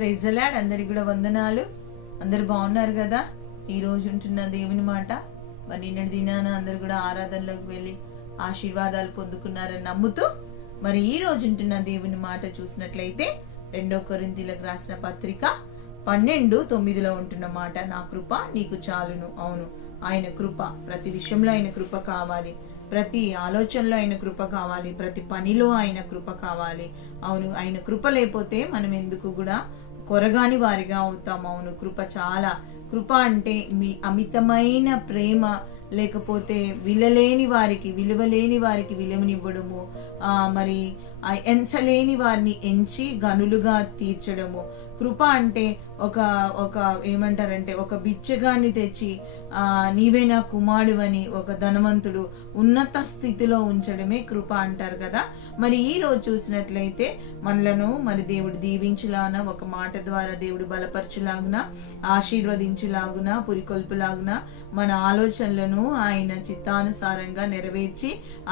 Praise the lord. అందరికి కూడా వందనాలు. అందరు బాగున్నారు కదా? ఈ రోజు ఉంటున్న దేవుని మాట మరి నిన్నటి దినాన అందరు కూడా ఆరాధనలోకి వెళ్ళి ఆశీర్వాదాలు పొందుకున్నారని నమ్ముతూ మరి ఈ రోజు ఉంటున్న దేవుని మాట చూసినట్లయితే 2 కొరింథీయులకు రాసిన పత్రిక 12:9 ఉంటున్న మాట, నా కృప నీకు చాలును. అవును, ఆయన కృప, ప్రతి విషయంలో ఆయన కృప కావాలి, ప్రతి ఆలోచనలో ఆయన కృప కావాలి, ప్రతి పనిలో ఆయన కృప కావాలి. అవును, ఆయన కృప లేకపోతే మనం ఎందుకు కూడా కొరగాని వారిగా అవుతాం. అవును, కృప చాలా. కృప అంటే మీ అమితమైన ప్రేమ, లేకపోతే విలువలేని వారికి విలువనివ్వడము, మరి ఎంచలేని వారిని ఎంచి గనులుగా తీర్చడము. కృప అంటే ఒక ఏమంటారంటే ఒక బిచ్చగాన్ని తెచ్చి నీవే నా కుమారుడివని ఒక ధనవంతుడు ఉన్నత స్థితిలో ఉంచడమే కృప అంటారు కదా. మరి ఈ రోజు చూసినట్లయితే మనలను మరి దేవుడు దీవించులాగున, ఒక మాట ద్వారా దేవుడు బలపరచులాగున, ఆశీర్వదించులాగున, పురికొల్పులాగున, మన ఆలోచనలను ఆయన చిత్తానుసారంగా నెరవేర్చి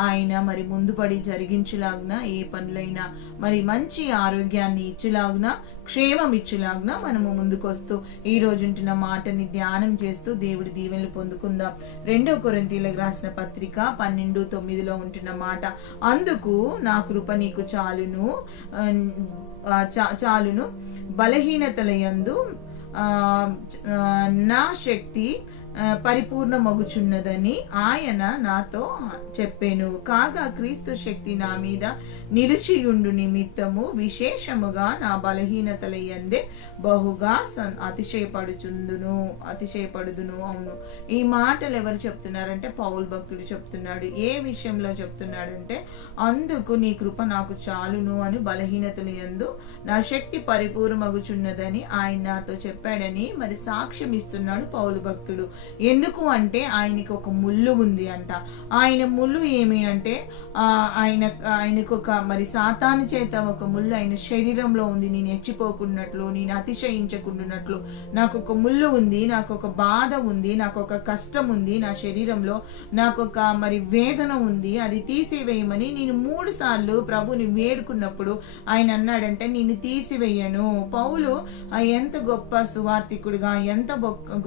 ఆయన మరి ముందుపడి జరిగించులాగున, ఏ పనులైనా మరి మంచి ఆరోగ్యాన్ని ఇచ్చులాగున, క్షేమం ఇచ్చులాగున మనము ముందుకొస్తూ ఈ రోజు ఉంటున్న మాటని ధ్యానం చేస్తూ దేవుడి దీవెనలు పొందుకుందాం. 2 కొరింథీయులకు రాసిన పత్రిక 12:9 ఉంటున్న మాట, అందుకు నా కృప నీకు చాలును, బలహీనతల యందు నా శక్తి పరిపూర్ణమగుచున్నదని ఆయన నాతో చెప్పాను. కాగా క్రీస్తు శక్తి నా మీద నిలిచియుండు విశేషముగా నా బలహీనతల యందే బహుగా అతిశయపడుదును. అవును, ఈ మాటలు ఎవరు చెప్తున్నారంటే పౌలు భక్తుడు చెప్తున్నాడు. ఏ విషయంలో చెప్తున్నాడంటే, అందుకు నీ కృప నాకు చాలును అని, బలహీనతల యందు నా శక్తి పరిపూర్ణమగుచున్నదని ఆయన నాతో చెప్పాడని మరి సాక్ష్యం ఇస్తున్నాడు పౌలు భక్తుడు. ఎందుకు అంటే ఆయనకి ఒక ముళ్ళు ఉంది అంట. ఆయన ముళ్ళు ఏమి అంటే ఆయనకు ఒక మరి సాతాను చేత ఒక ముళ్ళు ఆయన శరీరంలో ఉంది. నేను హెచ్చిపోకున్నట్లు, నేను అతిశయించకుండానట్లు నాకు ఒక ముళ్ళు ఉంది, నాకు ఒక బాధ ఉంది, నాకు ఒక కష్టం ఉంది, నా శరీరంలో నాకు ఒక మరి వేదన ఉంది, అది తీసివేయమని నేను 3 సార్లు ప్రభుని వేడుకున్నప్పుడు ఆయన అన్నాడంటే నేను తీసివేయను. పౌలు ఎంత గొప్ప సువార్థికుడిగా, ఎంత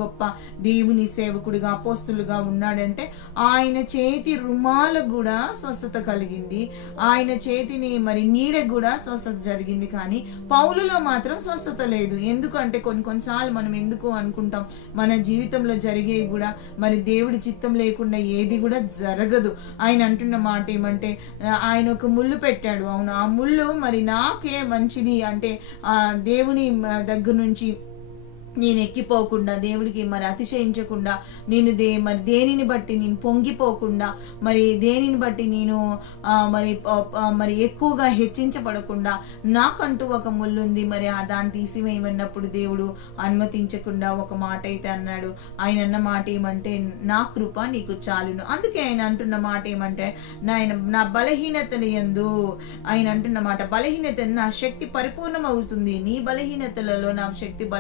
గొప్ప దేవుని సేవకుడిగా, అపోస్తులుగా ఉన్నాడంటే ఆయన చేతి రుమాలకు కూడా స్వస్థత కలిగింది, ఆయన చేతిని మరి నీడకు కూడా స్వస్థత జరిగింది. కానీ పౌలులో మాత్రం స్వస్థత లేదు. ఎందుకంటే కొన్నిసార్లు మనం ఎందుకు అనుకుంటాం, మన జీవితంలో జరిగేవి కూడా మరి దేవుడి చిత్తం లేకుండా ఏది కూడా జరగదు. ఆయన అంటున్న మాట ఏమంటే, ఆయన ఒక ముళ్ళు పెట్టాడు. అవును, ఆ ముళ్ళు మరి నాకే మంచిది అంటే దేవుని దగ్గర నుంచి నేను ఎక్కిపోకుండా, దేవుడికి మరి అతిశయించకుండా, నేను మరి దేనిని బట్టి నేను పొంగిపోకుండా, మరి దేనిని బట్టి నేను మరి ఎక్కువగా హెచ్చించబడకుండా, నాకంటూ ఒక ముళ్ళు ఉంది, మరి దాన్ని తీసివేయమన్నప్పుడు దేవుడు అనుమతించకుండా ఒక మాట అయితే అన్నాడు. ఆయన అన్న మాట ఏమంటే, నా కృప నీకు చాలును. అందుకే ఆయన అంటున్న మాట ఏమంటే, నా బలహీనతల యందు, ఆయన అంటున్న మాట, బలహీనత నా శక్తి పరిపూర్ణం అవుతుంది, నీ బలహీనతలలో నా శక్తి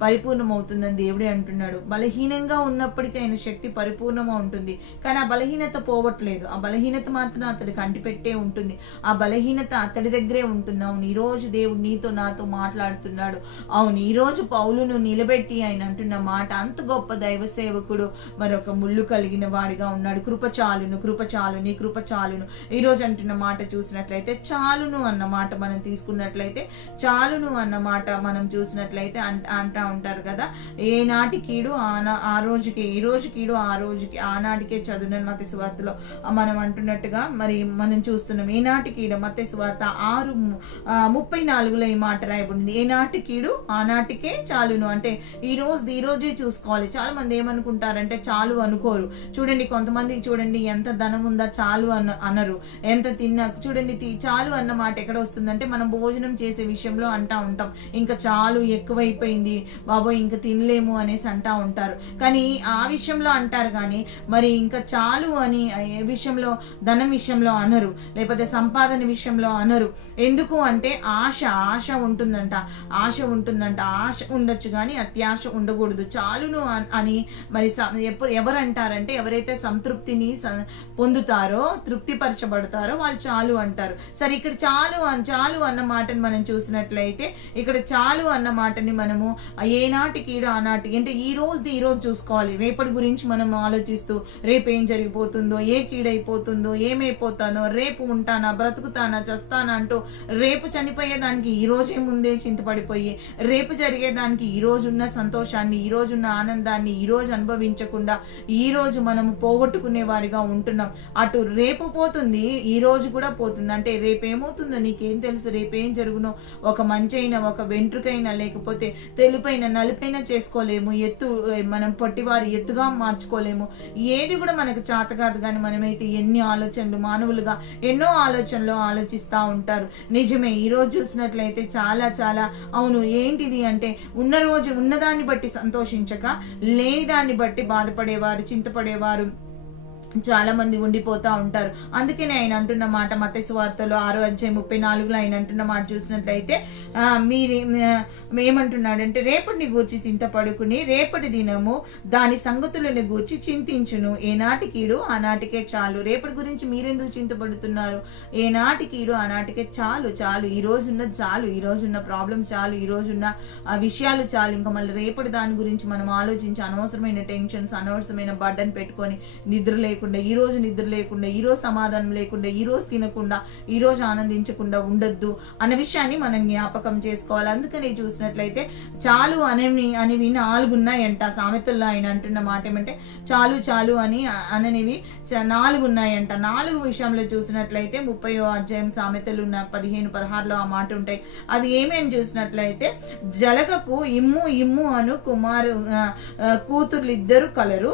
పరిపూర్ణమవుతుందని దేవుడే అంటున్నాడు. బలహీనంగా ఉన్నప్పటికీ ఆయన శక్తి పరిపూర్ణంగా ఉంటుంది. కానీ ఆ బలహీనత పోవట్లేదు. ఆ బలహీనత మాత్రం అతడికి అంటిపెట్టే ఉంటుంది. ఆ బలహీనత అతడి దగ్గరే ఉంటుంది. అవును, ఈరోజు దేవుడు నీతో నాతో మాట్లాడుతున్నాడు. అవును, ఈరోజు పౌలును నిలబెట్టి ఆయన అంటున్న మాట, అంత గొప్ప దైవ సేవకుడు మరొక ముళ్ళు కలిగిన వాడిగా ఉన్నాడు. కృప చాలును, నీ కృప చాలును. ఈరోజు అంటున్న మాట చూసినట్లయితే, చాలును అన్న మాట మనం తీసుకున్నట్లయితే, చాలును అన్న మాట మనం చూసినట్లయితే అంటా ఉంటారు కదా, ఏనాటి కీడు ఆ రోజుకి, ఈ రోజు కీడు ఆ రోజుకి, ఆనాటికే చదువున మత్తయి సువార్తలో మనం అంటున్నట్టుగా మరి మనం చూస్తున్నాం. ఏనాటి కీడు మత్తయి సువార్త 6:34 ఈ మాట రాయబడింది. ఏనాటి కీడు ఆనాటికే చాలును అంటే ఈ రోజే చూసుకోవాలి. చాలా మంది ఏమనుకుంటారంటే చాలు అనుకోరు. చూడండి, కొంతమందికి చూడండి ఎంత ధనం ఉందా చాలు అనరు. ఎంత తిన్నా చూడండి, చాలు అన్న మాట ఎక్కడ వస్తుందంటే మనం భోజనం చేసే విషయంలో అంటా ఉంటాం, ఇంకా చాలు ఎక్కువైపోయింది, బాబోయ్ ఇంక తినలేము అనేసి అంటా ఉంటారు. కానీ ఆ విషయంలో అంటారు కానీ మరి ఇంకా చాలు అని ఏ విషయంలో, ధనం విషయంలో అనరు, లేకపోతే సంపాదన విషయంలో అనరు. ఎందుకు అంటే ఆశ ఉంటుందంట, ఆశ ఉండొచ్చు కానీ అత్యాశ ఉండకూడదు. చాలును అని మరి ఎవరు అంటారంటే ఎవరైతే సంతృప్తిని పొందుతారో, తృప్తిపరచబడతారో వాళ్ళు చాలు అంటారు. సరే, ఇక్కడ చాలు అన్న మాటని మనం చూసినట్లయితే ఇక్కడ చాలు అన్న మాటని మనము ఏనాటికి ఆనాటికి అంటే ఈ రోజు చూసుకోవాలి. రేపటి గురించి మనం ఆలోచిస్తూ రేపు ఏం జరిగిపోతుందో, ఏ కీడైపోతుందో, ఏమైపోతానో, రేపు ఉంటానా, బ్రతుకుతానా, చస్తానా అంటూ రేపు చనిపోయేదానికి ఈ రోజే ముందే చింతపడిపోయి రేపు జరిగేదానికి ఈ రోజున్న సంతోషాన్ని, ఈ రోజున్న ఆనందాన్ని ఈ రోజు అనుభవించకుండా ఈ రోజు మనము పోగొట్టుకునే వారిగా ఉంటున్నాం. అటు రేపు పోతుంది, ఈ రోజు కూడా పోతుంది. అంటే రేపేమవుతుందో నీకేం తెలుసు, రేపేం జరుగునో. ఒక మంచైనా, ఒక వెంట్రుకైనా, లేకపోతే తెలుపైన నలుపైన చేసుకోలేము. మనం పొట్టివారి ఎత్తుగా మార్చుకోలేము. ఏది కూడా మనకు చేత కాదు. కానీ మనమైతే ఎన్ని ఆలోచనలు, మానవులుగా ఎన్నో ఆలోచనలు ఆలోచిస్తూ ఉంటారు. నిజమే, ఈ రోజు చూసినట్లయితే చాలా చాలా అవును. ఏంటిది అంటే ఉన్నదాన్ని బట్టి సంతోషించక లేని దాన్ని బట్టి బాధపడేవారు, చింతపడేవారు చాలా మంది ఉండిపోతా ఉంటారు. అందుకనే ఆయన అంటున్న మాట మత్తయి సువార్తలో 6:34 ఆయన అంటున్న మాట చూసినట్లయితే ఏమంటున్నాడంటే రేపటిని గూర్చి చింతపడుకుని రేపటి దినము దాని సంగతులను గూర్చి చింతించును. ఏనాటి కీడు ఆనాటికే చాలు. రేపటి గురించి మీరెందుకు చింతపడుతున్నారు? ఏనాటి కీడు ఆనాటికే చాలు. ఈ రోజున్నది చాలు, ఈ రోజున్న ప్రాబ్లం చాలు, ఈ రోజున్న విషయాలు చాలు. ఇంకా మళ్ళీ రేపటి దాని గురించి మనం ఆలోచించి అనవసరమైన టెన్షన్స్, అనవసరమైన బర్డన్ పెట్టుకొని నిద్ర లేకుండా, ఈ రోజు నిద్ర లేకుండా, ఈ రోజు సమాధానం లేకుండా, ఈ రోజు తినకుండా, ఈ రోజు ఆనందించకుండా ఉండొద్దు అన్న విషయాన్ని మనం జ్ఞాపకం చేసుకోవాలి. అందుకని చూసినట్లయితే చాలు అనేవి 4 ఉన్నాయంట. సామెతల్లో ఆయన అంటున్న మాట ఏమంటే చాలు అని అననివి 4 ఉన్నాయంట. 4 విషయంలో చూసినట్లయితే 30వ అధ్యాయం సామెతలు 15-16లో ఆ మాట ఉంటాయి. అవి ఏమేమి చూసినట్లయితే జలగకు ఇమ్ము అను కూతుర్లు 2 కలరు,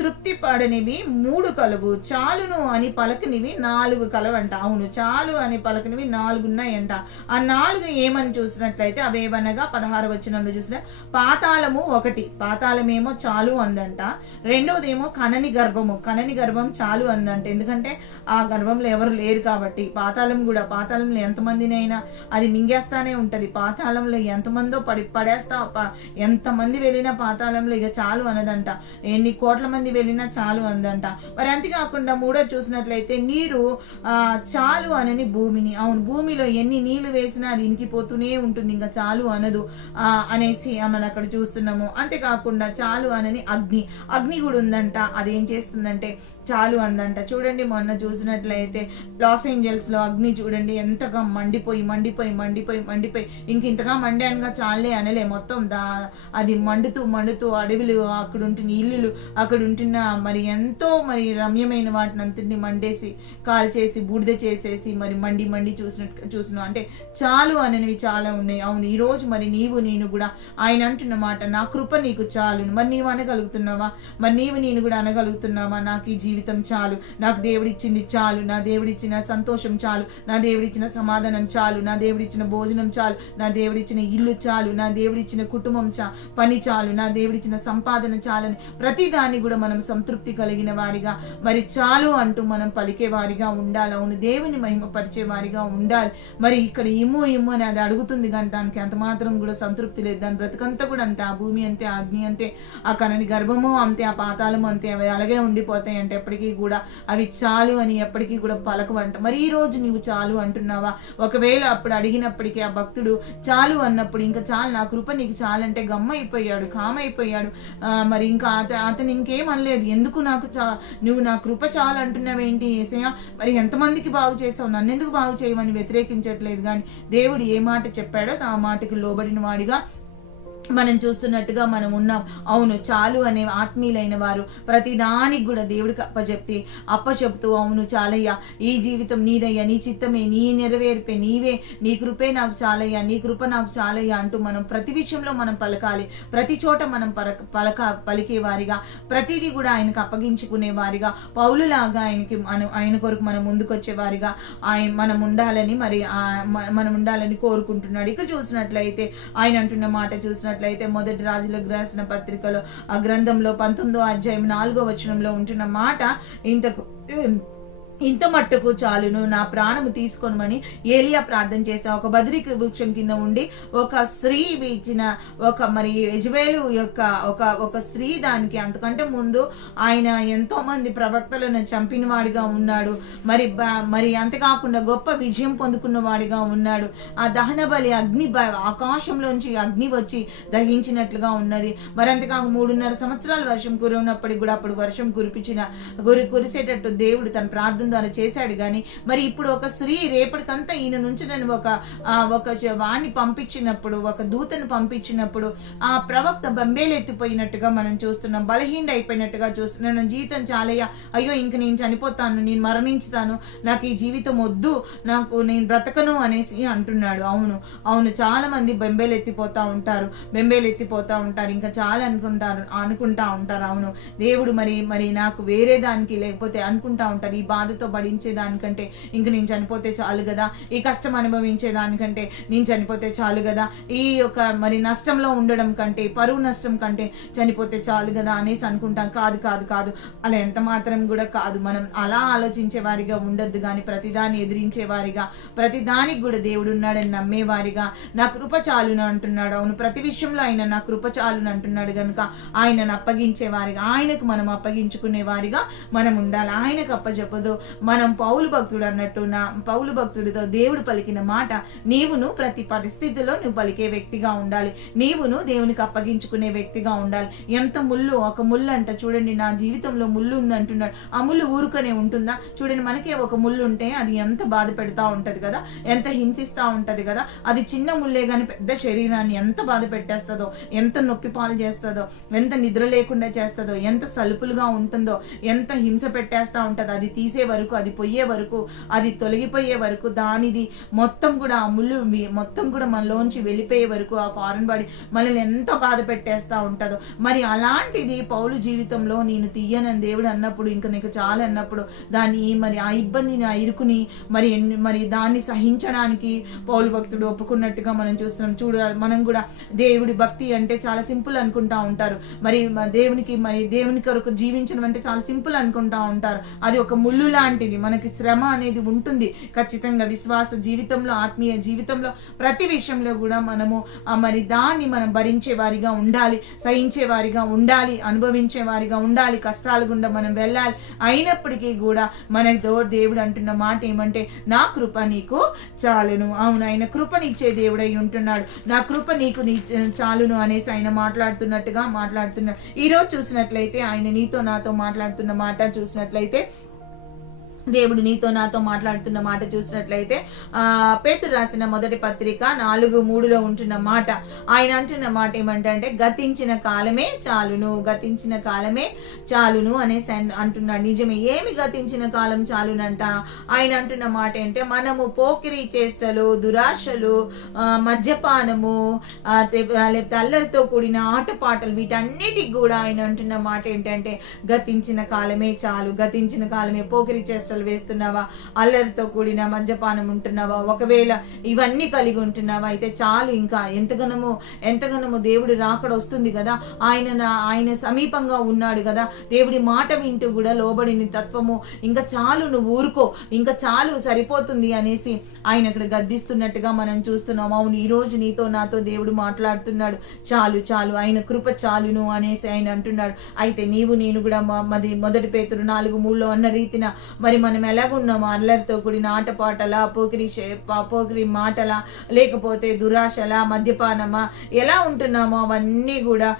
తృప్తి పడనివి 3 కలువు, చాలును అని పలకనివి 4 కలవంట. అవును, చాలు అని పలకనివి 4 ఉన్నాయంట. ఆ 4 ఏమని చూసినట్లయితే అవేవనగా 16వ వచనంలో చూసిన పాతాళము 1, పాతాళమేమో చాలు అందంట. రెండోదేమో కనని గర్భం చాలు అందంట. ఎందుకంటే ఆ గర్భంలో ఎవరు లేరు కాబట్టి. పాతాళంలో ఎంతమందినైనా అది మింగేస్తానే ఉంటది. పాతాళంలో ఎంతమందో పడేస్తా, ఎంతమంది వెళ్ళినా పాతాళంలో ఇక చాలు అనదంట. ఎన్ని కోట్ల మంది వెళ్ళినా చాలు అందంట. మరి అంతేకాకుండా 3 చూసినట్లయితే నీరు చాలు అనని భూమిని. అవును, భూమిలో ఎన్ని నీళ్లు వేసినా అది ఇనికిపోతూనే ఉంటుంది, ఇంకా చాలు అనదు అనేసి మనం అక్కడ చూస్తున్నాము. అంతేకాకుండా చాలు అనని అగ్ని కూడా ఉందంట. అదేం చేస్తుందంటే చాలు అందంట. చూడండి, మొన్న చూసినట్లయితే లాస్ ఏంజల్స్ లో అగ్ని చూడండి ఎంతగా మండిపోయి ఇంతగా మండానుగా చాలే అనలే. మొత్తం అది మండుతూ అడవులు, అక్కడ ఉంటున్న ఇల్లులు, అక్కడ ఉంటున్న మరి ఎంతో మరి రమ్యమైన వాటిని అంతటిని మండేసి కాల్చేసి బూడిద చేసేసి మరి మండి చూసిన అంటే చాలు అనేవి చాలా ఉన్నాయి. అవును, ఈ రోజు మరి నేను కూడా ఆయన అంటున్న మాట, నా కృప నీకు చాలు. మరి నీవు అనగలుగుతున్నావా? మరి నేను కూడా అనగలుగుతున్నావా? నాకు ఈ జీవితం చాలు, నాకు దేవుడిచ్చింది చాలు, నా దేవుడిచ్చిన సంతోషం చాలు, నా దేవుడిచ్చిన సమాధానం చాలు, నా దేవుడిచ్చిన భోజనం చాలు, నా దేవుడిచ్చిన ఇల్లు చాలు, నా దేవుడిచ్చిన కుటుంబం పని చాలు, నా దేవుడిచ్చిన సంపాదన చాలని ప్రతి దాన్ని కూడా మనం సంతృప్తి కలిగిన వారిగా మరి చాలు అంటూ మనం పలికే వారిగా ఉండాలి. అవును, దేవుని మహిమపరిచే వారిగా ఉండాలి. మరి ఇక్కడ ఇమ్ము అని అది అడుగుతుంది కానీ దానికి అంత మాత్రం కూడా సంతృప్తి లేదు. దాని బ్రతుకంతా కూడా అంతే, ఆ భూమి అంతే, ఆ అగ్ని అంతే, ఆ కనని గర్భము అంతే, ఆ పాతాళము అంతే, అవి అలాగే ఉండిపోతాయి అంటే ఎప్పటికీ కూడా అవి చాలు అని ఎప్పటికీ కూడా పలకవంట. మరి ఈ రోజు నీవు చాలు అంటున్నావా? ఒకవేళ అప్పుడు అడిగినప్పటికీ ఆ భక్తుడు చాలు అన్నప్పుడు ఇంకా చాలు, నా కృప నీకు చాలంటే గమ్మైపోయాడు, కామైపోయాడు. మరి ఇంకా అతను ఇంకేం అనలేదు. ఎందుకు నువ్వు నా కృప చాలు అంటున్నావేంటి యేసయ్య? మరి ఎంతమందికి బాగు చేసావు, నన్ను ఎందుకు బాగు చేయమని వ్యతిరేకించట్లేదు. కానీ దేవుడు ఏ మాట చెప్పాడో ఆ మాటకి లోబడిన వాడిగా మనం చూస్తున్నట్టుగా మనం ఉన్నాం. అవును, చాలు అనే ఆత్మీయులైన వారు ప్రతిదానికి కూడా దేవుడికి అప్పచెప్తూ అవును చాలయ్యా, ఈ జీవితం నీదయ్యా, నీ చిత్తమే, నీ నెరవేర్పే, నీవే, నీ కృపే నాకు చాలయ్యా, నీ కృప నాకు చాలయ్యా అంటూ మనం ప్రతి విషయంలో మనం పలకాలి. ప్రతి చోట మనం పలికే వారిగా, ప్రతిదీ కూడా ఆయనకు అప్పగించుకునే వారిగా, పౌలులాగా ఆయన కొరకు మనం ముందుకొచ్చే వారిగా మనం ఉండాలని కోరుకుంటున్నాడు. ఇక్కడ చూసినట్లయితే ఆయన అంటున్న మాట చూసినట్లయితే చూస్తున్నట్లయితే మొదటి రాజులకు రాసిన పత్రికలో ఆ గ్రంథంలో 19వ అధ్యాయం 4వ వచనంలో ఉంటున్న మాట, ఇంత మట్టుకు చాలును, నా ప్రాణము తీసుకొనమని ఏలియా ప్రార్థన చేశా. ఒక బద్రికి వృక్షం కింద ఉండి ఒక స్త్రీ ఇచ్చిన మరి యెజబెలు యొక్క ఒక స్త్రీ దానికి అంతకంటే ముందు ఆయన ఎంతో మంది ప్రవక్తలను చంపిన వాడిగా ఉన్నాడు. మరి అంతేకాకుండా గొప్ప విజయం పొందుకున్న వాడిగా ఉన్నాడు. ఆ దహన బలి అగ్ని ఆకాశంలోంచి అగ్ని వచ్చి దహించినట్లుగా ఉన్నది. మరి అంతేకాక 3.5 సంవత్సరాలు వర్షం కురినప్పటికి కూడా అప్పుడు వర్షం కురిసేటట్టు దేవుడు తన ప్రార్థన ద్వారా చేశాడు. కానీ మరి ఇప్పుడు ఒక స్త్రీ రేపటికంతా ఈయన నుంచి నేను ఒక వాణ్ణి పంపించినప్పుడు, ఒక దూతను పంపించినప్పుడు ఆ ప్రవక్త బెంబేలెత్తిపోయినట్టుగా మనం చూస్తున్నాం, బలహీన అయిపోయినట్టుగా చూస్తున్నాం. నా జీవితం చాలయ్యా, అయ్యో ఇంక నేను చనిపోతాను, నేను మరణించుతాను, నాకు ఈ జీవితం వద్దు, నేను బ్రతకను అనేసి అంటున్నాడు. అవును చాలా మంది బెంబేలెత్తిపోతా ఉంటారు, ఇంకా చాలా అనుకుంటా ఉంటారు. అవును, దేవుడు మరి నాకు వేరే దానికి లేకపోతే అనుకుంటా ఉంటారు, ఈ బాధతో భరించే దానికంటే ఇంక నేను చనిపోతే చాలు కదా, ఈ కష్టం అనుభవించే దానికంటే నేను చనిపోతే చాలు కదా, ఈ యొక్క మరి నష్టంలో ఉండడం కంటే, పరువు నష్టం కంటే చనిపోతే చాలు కదా అనేసి అనుకుంటాం. కాదు, అలా ఎంత మాత్రం కూడా కాదు. మనం అలా ఆలోచించే వారిగా ఉండొద్దు, కానీ ప్రతిదాన్ని ఎదిరించే వారిగా, ప్రతిదానికి కూడా దేవుడు ఉన్నాడని నమ్మేవారిగా, నా కృప చాలును అంటున్నాడు. అవును, ప్రతి విషయంలో ఆయన నా కృప చాలును అంటున్నాడు కనుక ఆయనను అప్పగించే వారిగా, ఆయనకు మనం అప్పగించుకునే వారిగా మనం ఉండాలి. ఆయనకు అప్పజెప్పదు. మనం పౌలు భక్తుడు అన్నట్టు, పౌలు భక్తుడితో దేవుడు పలికిన మాట, నీవును ప్రతి పరిస్థితిలో నువ్వు పలికే వ్యక్తిగా ఉండాలి, నీవును దేవునికి అప్పగించుకునే వ్యక్తిగా ఉండాలి. ఎంత ఒక ముళ్ళు అంట చూడండి, నా జీవితంలో ముళ్ళు ఉంది అంటున్నాడు. ఆ ముళ్ళు ఊరుకనే ఉంటుందా? చూడండి, మనకే ఒక ముళ్ళు ఉంటే అది ఎంత బాధ పెడతా ఉంటది కదా, ఎంత హింసిస్తా ఉంటది కదా. అది చిన్న ముళ్ళే గాని పెద్ద శరీరాన్ని ఎంత బాధ పెట్టేస్తుందో, ఎంత నొప్పి పాలు చేస్తుందో, ఎంత నిద్ర లేకుండా చేస్తుందో, ఎంత సలుపులుగా ఉంటుందో, ఎంత హింస పెట్టేస్తా ఉంటదో. అది తీసే వరకు, అది పోయే వరకు, అది తొలగిపోయే వరకు, దానిది మొత్తం కూడా ఆ ముళ్ళు మొత్తం కూడా మనలోంచి వెళ్ళిపోయే వరకు ఆ ఫారెన్ బాడీ మనల్ని ఎంత బాధ పెట్టేస్తా ఉంటుందో. మరి అలాంటిది పౌలు జీవితంలో నేను తీయనని దేవుడు అన్నప్పుడు, ఇంకా నీకు చాలా అన్నప్పుడు, దాన్ని మరి ఆ ఇబ్బందిని, ఆ ఇరుకుని మరి దాన్ని సహించడానికి పౌలు భక్తుడు ఒప్పుకున్నట్టుగా మనం చూస్తున్నాం. మనం కూడా దేవుడి భక్తి అంటే చాలా సింపుల్ అనుకుంటా ఉంటారు, మరి దేవుని కొరకు జీవించడం అంటే చాలా సింపుల్ అనుకుంటా ఉంటారు. అది ఒక ముళ్ళు లాంటిది. మనకి శ్రమ అనేది ఉంటుంది ఖచ్చితంగా. విశ్వాస జీవితంలో, ఆత్మీయ జీవితంలో, ప్రతి విషయంలో కూడా మనము మరి దాన్ని మనం భరించే వారిగా ఉండాలి, సహించే వారిగా ఉండాలి, అనుభవించే వారిగా ఉండాలి, కష్టాల గుండా మనం వెళ్ళాలి. అయినప్పటికీ కూడా మనకు దేవుడు అంటున్న మాట ఏమంటే, నా కృప నీకు చాలును. అవును, ఆయన కృపనిచ్చే దేవుడై ఉంటున్నాడు. నా కృప నీకు చాలును అనేసి ఆయన మాట్లాడుతున్నాడు. ఈ రోజు చూసినట్లయితే ఆయన నీతో నాతో మాట్లాడుతున్న మాట చూసినట్లయితే, దేవుడు నీతో నాతో మాట్లాడుతున్న మాట చూసినట్లయితే, పేతురు రాసిన మొదటి పత్రిక 4:3 ఉంటున్న మాట, ఆయన అంటున్న మాట ఏమంటే, గతించిన కాలమే చాలును అనేసి అంటున్నాడు. నిజమే, ఏమి గతించిన కాలం చాలునంట? ఆయన అంటున్న మాట ఏంటంటే, మనము పోకిరి చేష్టలు, దురాశలు, మద్యపానము, అల్లరితో కూడిన ఆటపాటలు, వీటన్నిటికి కూడా ఆయన అంటున్న మాట ఏంటంటే, గతించిన కాలమే చాలు. గతించిన కాలమే. పోకిరి చేష్టలు వేస్తున్నావా, అల్లరితో కూడిన మద్యపానం ఉంటున్నావా, ఒకవేళ ఇవన్నీ కలిగి ఉంటున్నావా, అయితే చాలు. ఇంకా ఎంతగనము దేవుడి రాకడ వస్తుంది కదా, ఆయన సమీపంగా ఉన్నాడు కదా, దేవుడి మాట వింటూ కూడా లోబడిన తత్వము, ఇంకా చాలు, నువ్వు ఊరుకో, ఇంకా చాలు, సరిపోతుంది అనేసి ఆయన అక్కడ గద్దిస్తున్నట్టుగా మనం చూస్తున్నాం. అవును, ఈ రోజు నీతో నాతో దేవుడు మాట్లాడుతున్నాడు, చాలు, ఆయన కృప చాలును అనేసి ఆయన అంటున్నాడు. అయితే నేను కూడా మొదటి పేతురు 4:3 అన్న రీతిన మరి మనం ఎలాగున్నామో, అల్లరితో కూడిన ఆటపాటల, పోకిరి మాటల, లేకపోతే దురాశల, మద్యపానమా, ఎలా ఉంటున్నామో అవన్నీ కూడా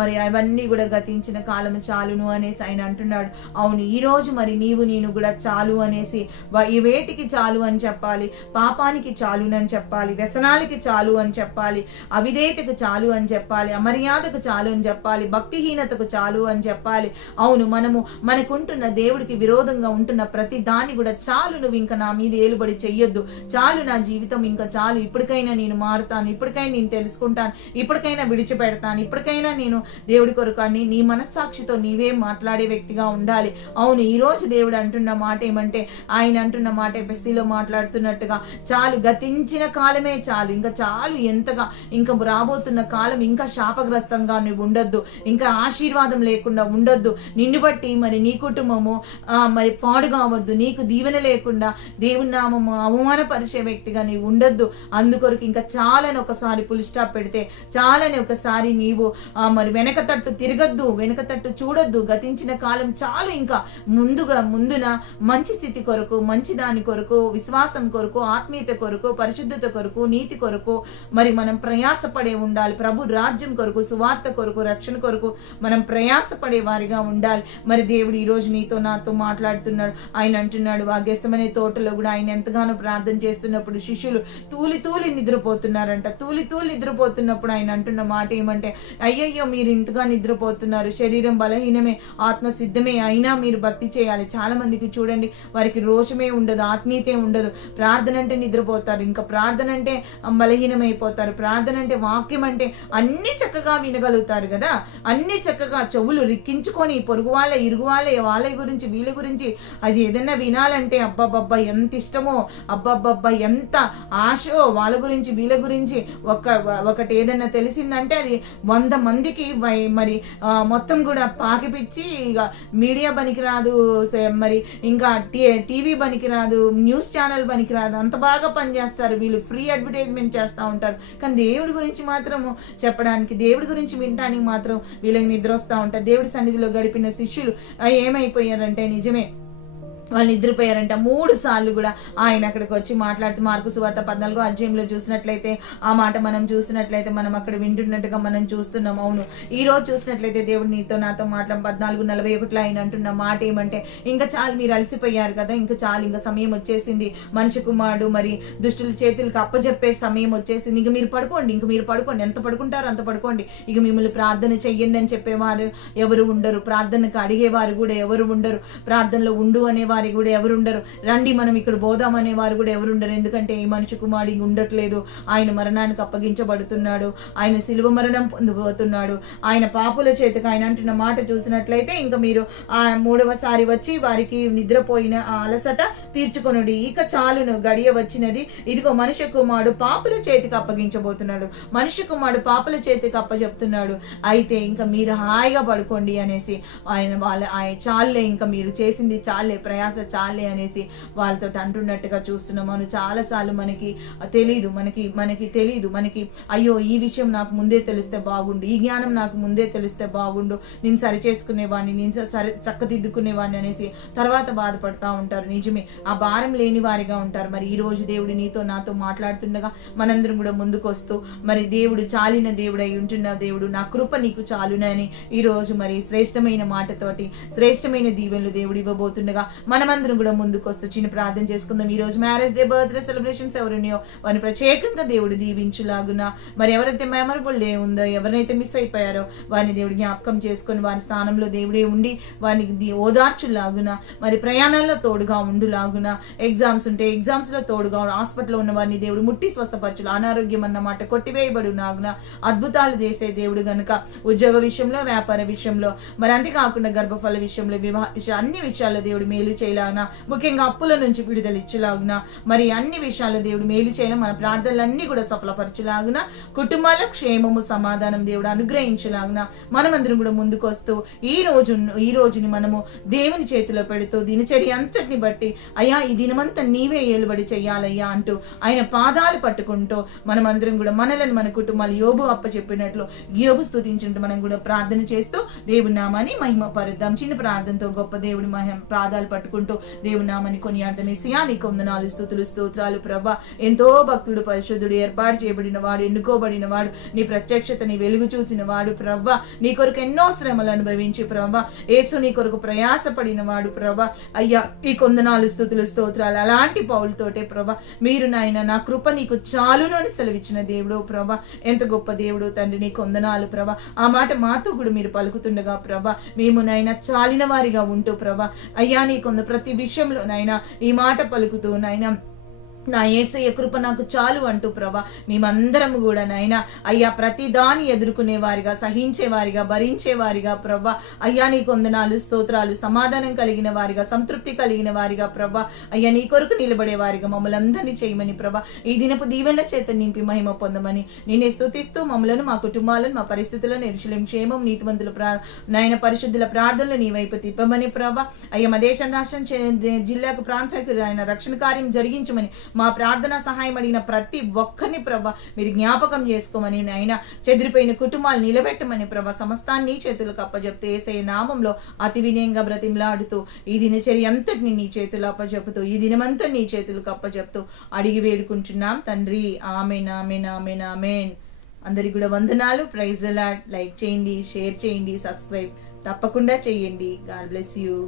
మరి అవన్నీ కూడా గతించిన కాలం చాలును అనేసి ఆయన అంటున్నాడు. అవును, ఈ రోజు మరి నేను కూడా చాలు అనేసి, ఈ వేటికి చాలు అని చెప్పాలి, పాపానికి చాలునని చెప్పాలి, వ్యసనాలకి చాలు అని చెప్పాలి, అవిధేయతకు చాలు అని చెప్పాలి, అమర్యాదకు చాలు అని చెప్పాలి, భక్తిహీనతకు చాలు అని చెప్పాలి. అవును, మనకుంటున్న దేవుడికి విరోధంగా వ్యతిరేకంగా ఉంటున్న ప్రతి దాన్ని కూడా చాలు, నువ్వు ఇంకా నా మీద ఏలుబడి చెయ్యొద్దు, చాలు నా జీవితం ఇంకా చాలు, ఇప్పటికైనా నేను మారుతాను, ఇప్పటికైనా నేను తెలుసుకుంటాను, ఇప్పటికైనా విడిచిపెడతాను, ఇప్పటికైనా నేను దేవుడి కొరకు అని నీ మనస్సాక్షితో నీవే మాట్లాడే వ్యక్తిగా ఉండాలి. అవును, ఈ రోజు దేవుడు అంటున్న మాట ఏమంటే, ఆయన అంటున్న మాట ఎఫెసీలో మాట్లాడుతున్నట్టుగా చాలు, గతించిన కాలమే చాలు, ఇంకా చాలు, ఎంతగా ఇంకా రాబోతున్న కాలం ఇంకా శాపగ్రస్తంగా నువ్వు ఉండొద్దు, ఇంకా ఆశీర్వాదం లేకుండా ఉండొద్దు, నిన్ను బట్టి మరి నీ కుటుంబము మరి పాడు కావద్దు, నీకు దీవెన లేకుండా దేవుని నామము అవమానపరిచే వ్యక్తిగా నీవు ఉండొద్దు. అందుకొరకు ఇంకా చాలని ఒకసారి పుల్ స్టాప్ పెడితే, చాలని ఒకసారి నీవు మరి వెనక తట్టు తిరగద్దు, వెనక తట్టు చూడొద్దు. గతించిన కాలం చాలు, ఇంకా ముందున మంచి స్థితి కొరకు, మంచి దాని కొరకు, విశ్వాసం కొరకు, ఆత్మీయత కొరకు, పరిశుద్ధత కొరకు, నీతి కొరకు మరి మనం ప్రయాసపడే ఉండాలి. ప్రభు రాజ్యం కొరకు, సువార్త కొరకు, రక్షణ కొరకు మనం ప్రయాసపడే వారిగా ఉండాలి. మరి దేవుడు ఈ రోజు నీతో నాతో మాట్లాడుతున్నాడు. ఆయన అంటున్నాడు, ఆ గెసమనే తోటలో కూడా ఆయన ఎంతగానో ప్రార్థన చేస్తున్నప్పుడు శిష్యులు తూలి నిద్రపోతున్నారంట. తూలి నిద్రపోతున్నప్పుడు ఆయన అంటున్న మాట ఏమంటే, అయ్యయ్యో మీరు ఇంతగా నిద్రపోతున్నారు, శరీరం బలహీనమే, ఆత్మ సిద్ధమే, అయినా మీరు భక్తి చేయాలి. చాలా మందికి చూడండి, వారికి రోషమే ఉండదు, ఆత్మీయతే ఉండదు. ప్రార్థన అంటే నిద్రపోతారు, ఇంకా ప్రార్థన అంటే బలహీనమైపోతారు. ప్రార్థన అంటే, వాక్యం అంటే అన్ని చక్కగా వినగలుగుతారు కదా, అన్ని చక్కగా చెవులు రిక్కించుకొని పొరుగు వాళ్ళ, ఇరుగు వాళ్ళ గురించి, వీళ్ళ గురించి అది ఏదైనా వినాలంటే అబ్బబ్బబ్బా ఎంత ఇష్టమో, అబ్బబ్బబ్బా ఎంత ఆశో, వాళ్ళ గురించి వీళ్ళ గురించి ఒకటి ఏదైనా తెలిసిందంటే అది 100 మందికి మరి మొత్తం కూడా పాకిపిచ్చి, ఇక మీడియా పనికిరాదు, మరి ఇంకా టీవీ పనికిరాదు, న్యూస్ ఛానల్ పనికిరాదు, అంత బాగా పనిచేస్తారు వీళ్ళు, ఫ్రీ అడ్వర్టైజ్మెంట్ చేస్తూ ఉంటారు. కానీ దేవుడి గురించి మాత్రము చెప్పడానికి, దేవుడి గురించి వినడానికి మాత్రం వీళ్ళకి నిద్ర వస్తూ ఉంటారు. దేవుడి సన్నిధిలో గడిపిన శిష్యులు ఏమైపోయారంటే, నిజమే వాళ్ళు నిద్రపోయారంట. 3 సార్లు కూడా ఆయన అక్కడికి వచ్చి మాట్లాడుతూ, మార్కు సువార్త 14వ అధ్యాయంలో చూసినట్లయితే, ఆ మాట మనం చూసినట్లయితే మనం అక్కడ వింటున్నట్టుగా మనం చూస్తున్నాం. అవును, ఈ రోజు చూసినట్లయితే దేవుడు నీతో నాతో 14:41 ఆయన అంటున్న మాట ఏమంటే, ఇంకా చాలు, మీరు అలసిపోయారు కదా, ఇంకా చాలు, ఇంకా సమయం వచ్చేసింది, మనిషి కుమారుడు మరి దుష్టుల చేతులకు అప్పజెప్పే సమయం వచ్చేసింది, ఇంక మీరు పడుకోండి, ఎంత పడుకుంటారో అంత పడుకోండి, ఇక మిమ్మల్ని ప్రార్థన చెయ్యండి అని చెప్పేవారు ఎవరు ఉండరు, ప్రార్థనకు అడిగేవారు కూడా ఎవరు ఉండరు, ప్రార్థనలో ఉండు అనేవారు కూడా ఎవరు ఉండరు, రండి మనం ఇక్కడ బోధామనే వారు కూడా ఎవరు ఉండరు. ఎందుకంటే ఈ మనిషి కుమారుడు ఉండట్లేదు, ఆయన మరణానికి అప్పగించబడుతున్నాడు, ఆయన శిలువ మరణం పొందబోతున్నాడు, ఆయన పాపుల చేతికి ఆయన అంటున్న మాట చూసినట్లయితే, ఇంకా మీరు 3వసారి వచ్చి వారికి నిద్రపోయిన ఆ అలసట తీర్చుకొనుడి, ఇక చాలును, గడియ వచ్చినది, ఇదిగో మనిషి కుమారుడు పాపుల చేతికి అప్పగించబోతున్నాడు, మనిషి కుమారుడు పాపుల చేతికి అప్పచెప్తున్నాడు, అయితే ఇంకా మీరు హాయిగా పడుకోండి అనేసి ఆయన చాలే, ఇంకా మీరు చేసింది చాలే, ప్రయాస చాలే అనేసి వాళ్ళతో అంటున్నట్టుగా చూస్తున్నాము. చాలా సార్లు మనకి తెలీదు, మనకి అయ్యో ఈ విషయం నాకు ముందే తెలిస్తే బాగుండు, ఈ జ్ఞానం నాకు ముందే తెలిస్తే బాగుండు, నేను సరి చేసుకునేవాడిని, నేను చక్కదిద్దుకునేవాడిని అనేసి తర్వాత బాధపడతా ఉంటారు. నిజమే, ఆ భారం లేని వారిగా ఉంటారు. మరి ఈ రోజు దేవుడు నీతో నాతో మాట్లాడుతుండగా మనందరం కూడా ముందుకు వస్తూ, మరి దేవుడు చాలిన దేవుడు అయి ఉంటున్న దేవుడు, నా కృప నీకు చాలునని ఈ రోజు మరి శ్రేష్టమైన మాటతోటి శ్రేష్టమైన దీవెనలు దేవుడు ఇవ్వబోతుండగా మనమందరం కూడా ముందుకు వస్తూ చిన్న ప్రార్థన చేసుకుందాం. ఈ రోజు మ్యారేజ్ డే, బర్త్డే సెలబ్రేషన్స్ ఎవరున్నాయో వారిని ప్రత్యేకంగా దేవుడు దీవించులాగున, మరి ఎవరైతే మెమరబుల్ డే ఉందో, ఎవరైతే మిస్ అయిపోయారో వారిని దేవుడు జ్ఞాపకం చేసుకుని వారి స్థానంలో దేవుడే ఉండి వారికి ఓదార్చులాగున, మరి ప్రయాణాల్లో తోడుగా ఉండులాగున, ఎగ్జామ్స్ ఉంటే ఎగ్జామ్స్ లో తోడుగా, హాస్పిటల్లో ఉన్న వారిని దేవుడు ముట్టి స్వస్థపరచులు, అనారోగ్యం అన్నమాట కొట్టివేయబడు నాగున, అద్భుతాలు చేసే దేవుడు గనుక ఉద్యోగ విషయంలో, వ్యాపార విషయంలో, మరి అంతేకాకుండా గర్భఫల విషయంలో, వివాహ విషయం, అన్ని విషయాల్లో దేవుడు మేలు చేయలాగున, ముఖ్యంగా అప్పుల నుంచి విడుదల ఇచ్చేలాగున, మరి అన్ని విషయాల్లో దేవుడు మేలు చేయడం, మన ప్రార్థనలన్నీ కూడా సఫలపరచులాగున, కుటుంబాల క్షేమము సమాధానం దేవుడు అనుగ్రహించలాగున, మనమందరం కూడా ముందుకు వస్తూ ఈ రోజుని మనము దేవుని చేతిలో పెడుతూ దినచర్య అంతటిని బట్టి, అయ్యా ఈ దినమంతా నీవే ఏలుబడి చెయ్యాలయ్యా అంటూ ఆయన పాదాలు పట్టుకుంటూ మనమందరం కూడా మనలను, మన కుటుంబాలు యోబు అప్పచెప్పినట్లు యోబు స్తుతించుంటూ మనం కూడా ప్రార్థన చేస్తూ దేవుని నామాన్ని మహిమ పరుద్దాం. చిన్న ప్రార్థనతో గొప్ప దేవుడి పాదాలు పట్టుకుంటూ దేవుని నామాన్ని కొనియాడదాం. యేసయ్యా నీకు వందనాలు, స్తుతులు, స్తోత్రాలు ప్రభా. ఎంతో భక్తుడు, పరిశుద్ధుడు, ఏర్పాటు చేయబడిన వాడు, ఎన్నుకోబడిన వాడు, నీ ప్రత్యక్షతని వెలుగు చూసిన వాడు ప్రభా. నీ కొరకు ఎన్నో శ్రమలు అనుభవించి ప్రభా, యేసు నీ కొరకు ప్రయాసపడిన వాడు ప్రభా. అయ్యా ఈ కొందనాలు, స్తుతులు, స్తోత్రాలు అలాంటి పౌలతోటే ప్రభా, మీరు నాయన నా కృప నీకు చాలును అని సెలవిచ్చిన దేవుడు ప్రభా. ఎంత గొప్ప దేవుడు తండ్రి, నీ కొందనాలు ప్రభా. ఆ మాట మాతో కూడా మీరు పలుకుతుండగా ప్రభా, మేము నాయన చాలిన వారిగా ఉంటూ ప్రభా, అయ్యా నీ కొందనాలు ఉన్న ప్రతి విషయంలో నాయన ఈ మాట పలుకుతూ నాయన నా యేసయ్య కృప నాకు చాలు అంటూ ప్రభా మేమందరము కూడా నాయనా అయ్యా ప్రతి దాన్ని ఎదుర్కొనేవారిగా, సహించేవారిగా, భరించేవారిగా ప్రభా అయ్యా నీ కొందనాలు, స్తోత్రాలు, సమాధానం కలిగిన వారిగా, సంతృప్తి కలిగిన వారిగా ప్రభా అయ్యా నీ కొరకు నిలబడేవారిగా మమ్మల్ని అందరినీ చేయమని ప్రభా ఈ దినపు దీవెనల చేత నింపి మహిమ పొందమని నేనే స్తుతిస్తూ మమ్మలను, మా కుటుంబాలను, మా పరిస్థితులను, యెరూషలేము క్షేమం, నీతిమంతుల నాయన పరిశుద్ధుల ప్రార్థనలు నీ వైపు తిప్పమని ప్రభా అయ్యా మా దేశం, రాష్ట్రం, జిల్లాకు, ప్రాంతానికి ఆయన రక్షణ కార్యం జరిగించమని, మా ప్రార్థన సహాయం అడిగిన ప్రతి ఒక్కరిని ప్రభా మీరు జ్ఞాపకం చేసుకోమని, నాయన చెదిరిపోయిన కుటుంబాలు నిలబెట్టమని ప్రభా సమస్తాన్ని చేతులకు అప్పజెప్తే యేసయ్య నామంలో అతి వినయంగా బ్రతిమలాడుతూ ఈ దినచర్య అంతటిని నీ చేతులు అప్పజెపుతూ ఈ దినమంతా నీ చేతులకు అప్పజెప్తూ అడిగి వేడుకుంటున్నాం తండ్రి. ఆమేన్, ఆమేన్, ఆమేన్, ఆమేన్. అందరికి కూడా వందనాలు. Praise the lord. లైక్ చేయండి, షేర్ చేయండి, సబ్స్క్రైబ్ తప్పకుండా చేయండి. God bless you.